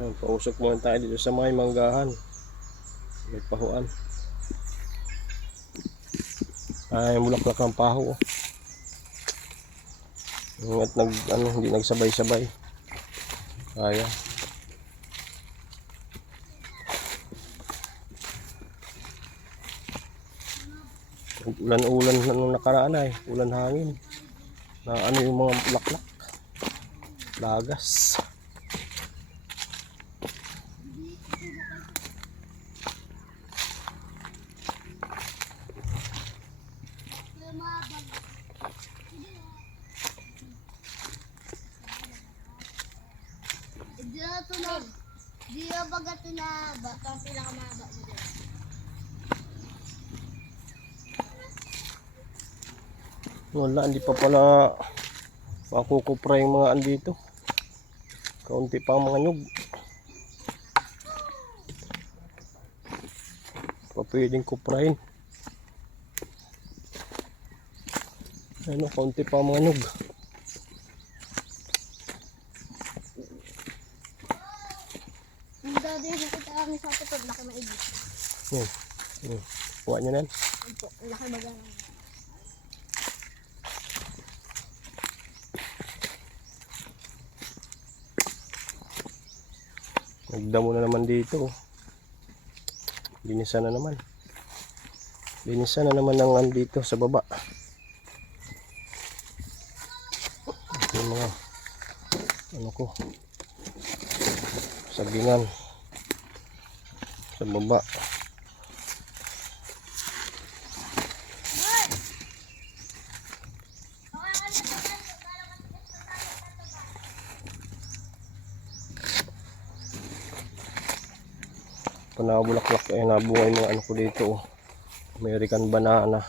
Pausok muna tayo dito sa may manggahan. May pahuan. Ay, bulaklak ng paho. At hindi nagsabay-sabay. Kaya. Ulan-ulan nung nakaraan ay. Ulan hangin. Na yung mga bulaklak. Lagas. Dia baga ito na bata pinakamaba mo dyan. Wala, hindi pa pala makukupra yung mga andito. Kaunti pa ang mga nyug. Pa pwedeng kuprahin. Ano, kaunti pa ang mga nyug. Dati nakita kami sa tutod, laki maigit. Kuha nyo na. Ito, laki baga. Nagdamo na naman dito. Linisan na naman. Linisan na naman ang andito sa baba. Yung mga ano ko, sagingan sa baba. Panabulaklak ay nabungay mga ano ko dito. American banana.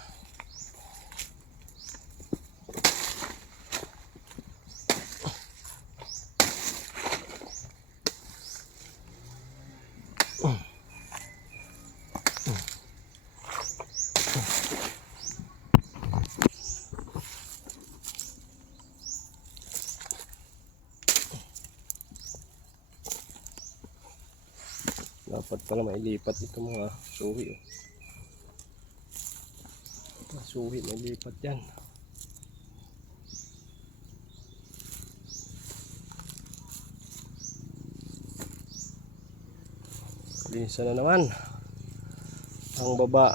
Dapat pala mailipat ito mga suhi. Suhi, mailipat yan. Linisan na naman ang baba.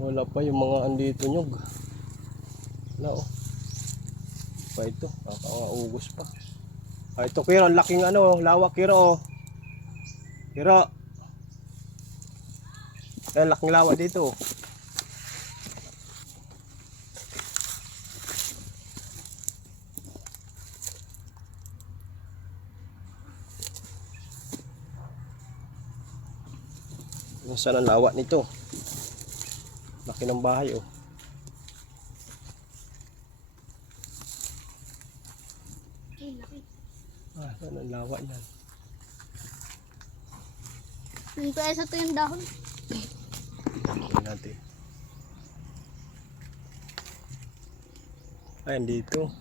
Wala pa yung mga andito nyug. Wala oh. Pa ito, nakakaugos pa. Ito Kiro, ang laking lawak Kiro. Kiro. Ang laking lawak dito. Nasaan ang lawak nito? Laki ng bahay oh. Saan ang lawak yan? Yung pesa ito yung dahon. Tingnan natin. Ayan dito.